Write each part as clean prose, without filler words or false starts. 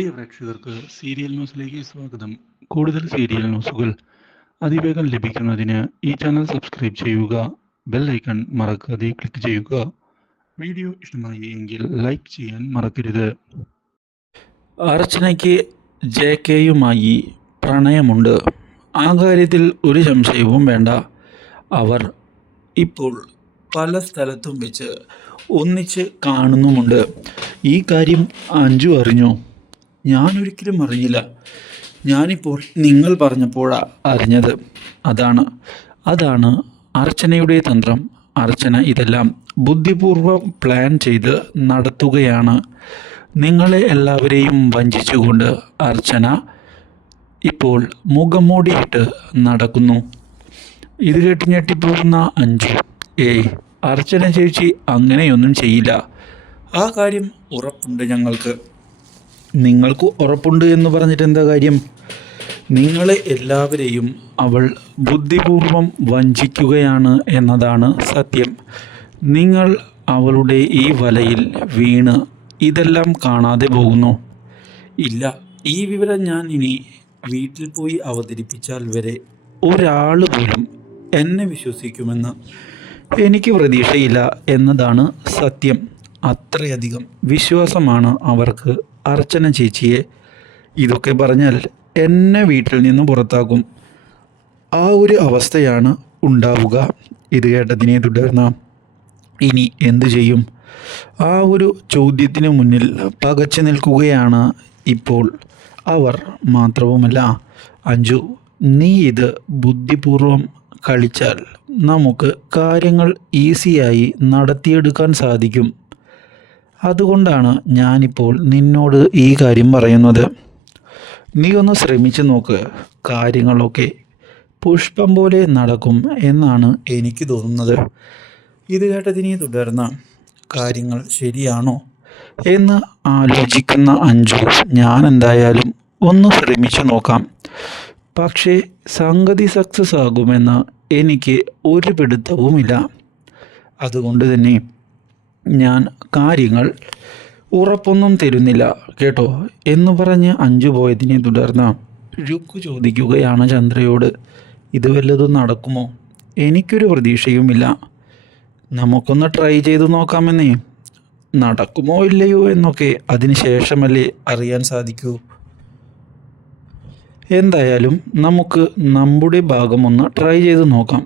പ്രിയ പ്രേക്ഷകർക്ക് സീരിയൽ ന്യൂസിലേക്ക് സ്വാഗതം. കൂടുതൽ സീരിയൽ ന്യൂസുകൾ അതിവേഗം ലഭിക്കുന്നതിന് ഈ ചാനൽ സബ്സ്ക്രൈബ് ചെയ്യുക. ബെൽ ഐക്കൺ മറക്കാതെ ക്ലിക്ക് ചെയ്യുക. വീഡിയോ ഇഷ്ടമായി എങ്കിൽ ലൈക്ക് ചെയ്യാൻ മറക്കരുത്. അർച്ചനയ്ക്ക് JK-യുമായി പ്രണയമുണ്ട്. ആ കാര്യത്തിൽ ഒരു സംശയവും വേണ്ട. അവർ ഇപ്പോൾ പല സ്ഥലത്തും വെച്ച് ഒന്നിച്ച് കാണുന്നുമുണ്ട്. ഈ കാര്യം അഞ്ജു അറിഞ്ഞു? ഞാനൊരിക്കലും അറിയില്ല. ഞാനിപ്പോൾ നിങ്ങൾ പറഞ്ഞപ്പോഴാണ് അറിഞ്ഞത്. അതാണ് അർച്ചനയുടെ തന്ത്രം. അർച്ചന ഇതെല്ലാം ബുദ്ധിപൂർവ്വം പ്ലാൻ ചെയ്ത് നടത്തുകയാണ്. നിങ്ങളെ എല്ലാവരെയും വഞ്ചിച്ചുകൊണ്ട് അർച്ചന ഇപ്പോൾ മുഖംമൂടിയിട്ട് നടക്കുന്നു. ഇത് കേട്ട് ഞെട്ടിപ്പോകുന്ന അഞ്ജു, അർച്ചന ചേച്ചി അങ്ങനെയൊന്നും ചെയ്യില്ല. ആ കാര്യം ഉറപ്പുണ്ട് ഞങ്ങൾക്ക്. നിങ്ങൾക്ക് ഉറപ്പുണ്ട് എന്ന് പറഞ്ഞിട്ട് എന്താ കാര്യം? നിങ്ങളെ എല്ലാവരെയും അവൾ ബുദ്ധിപൂർവം വഞ്ചിക്കുകയാണ് എന്നതാണ് സത്യം. നിങ്ങൾ അവളുടെ ഈ വലയിൽ വീണ് ഇതെല്ലാം കാണാതെ പോകുന്നു. ഇല്ല, ഈ വിവരം ഞാൻ ഇനി വീട്ടിൽ പോയി അവതരിപ്പിച്ചാൽ വരെ ഒരാൾ പോലും എന്നെ വിശ്വസിക്കുമെന്ന് എനിക്ക് പ്രതീക്ഷയില്ല എന്നതാണ് സത്യം. അത്രയധികം വിശ്വാസമാണ് അവർക്ക് അർച്ചന ചേച്ചിയെ. ഇതൊക്കെ പറഞ്ഞാൽ എന്നെ വീട്ടിൽ നിന്ന് പുറത്താക്കും. ആ ഒരു അവസ്ഥയാണ് ഉണ്ടാവുക. ഇത് കേട്ടതിനെ തുടർന്ന് ഇനി എന്തു ചെയ്യും? ആ ഒരു ചോദ്യത്തിന് മുന്നിൽ പകച്ചു നിൽക്കുകയാണ് ഇപ്പോൾ അവർ. മാത്രവുമല്ല, അഞ്ജു, നീ ഇത് ബുദ്ധിപൂർവം കളിച്ചാൽ നമുക്ക് കാര്യങ്ങൾ ഈസിയായി നടത്തിയെടുക്കാൻ സാധിക്കും. അതുകൊണ്ടാണ് ഞാനിപ്പോൾ നിന്നോട് ഈ കാര്യം പറയുന്നത്. നീ ഒന്ന് ശ്രമിച്ചു നോക്ക്. കാര്യങ്ങളൊക്കെ പുഷ്പം പോലെ നടക്കും എന്നാണ് എനിക്ക് തോന്നുന്നത്. ഇത് കേട്ടതിനെ തുടർന്ന് കാര്യങ്ങൾ ശരിയാണോ എന്ന് ആലോചിക്കുന്ന അഞ്ജു, ഞാൻ എന്തായാലും ഒന്ന് ശ്രമിച്ചു നോക്കാം. പക്ഷേ സംഗതി സക്സസ് ആകുമെന്ന് എനിക്ക് ഒരു പിടുത്തവുമില്ല. അതുകൊണ്ട് തന്നെ ഞാൻ കാര്യങ്ങൾ ഉറപ്പൊന്നും തരുന്നില്ല കേട്ടോ എന്ന് പറഞ്ഞ് അഞ്ജു പോയതിനെ തുടർന്ന് രുക്കു ചോദിക്കുകയാണ് ചന്ദ്രയോട്, ഇത് വല്ലതും നടക്കുമോ? എനിക്കൊരു പ്രതീക്ഷയുമില്ല. നമുക്കൊന്ന് ട്രൈ ചെയ്ത് നോക്കാമെന്നേ. നടക്കുമോ ഇല്ലയോ എന്നൊക്കെ അതിന് ശേഷമല്ലേ അറിയാൻ സാധിക്കൂ. എന്തായാലും നമുക്ക് നമ്മുടെ ഭാഗം ഒന്ന് ട്രൈ ചെയ്ത് നോക്കാം.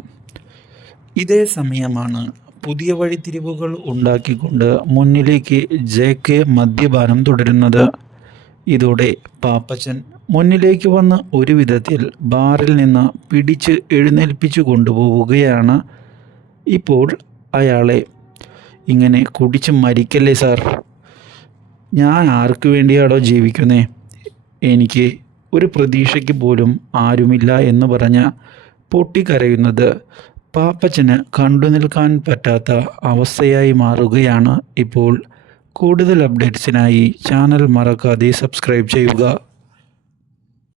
ഇതേ സമയമാണ് പുതിയ വഴിത്തിരിവുകൾ ഉണ്ടാക്കിക്കൊണ്ട് മുന്നിലേക്ക് JK മദ്യപാനം തുടരുന്നത്. ഇതോടെ പാപ്പച്ചൻ മുന്നിലേക്ക് വന്ന് ഒരു വിധത്തിൽ ബാറിൽ നിന്ന് പിടിച്ച് എഴുന്നേൽപ്പിച്ചു കൊണ്ടുപോവുകയാണ്. ഇപ്പോൾ അയാളെ, ഇങ്ങനെ കുടിച്ച് മരിക്കല്ലേ സാർ, ഞാൻ ആർക്ക് വേണ്ടിയാണോ ജീവിക്കുന്നേ? എനിക്ക് ഒരു പ്രതീക്ഷയ്ക്ക് പോലും ആരുമില്ല എന്ന് പറഞ്ഞ് പൊട്ടിക്കരയുന്നത് പാപ്പച്ചന് കണ്ടു നിൽക്കാൻ പറ്റാത്ത അവസ്ഥയായി മാറുകയാണ് ഇപ്പോൾ. കൂടുതൽ അപ്ഡേറ്റ്സിനായി ചാനൽ മറക്കാതെ സബ്സ്ക്രൈബ് ചെയ്യുക.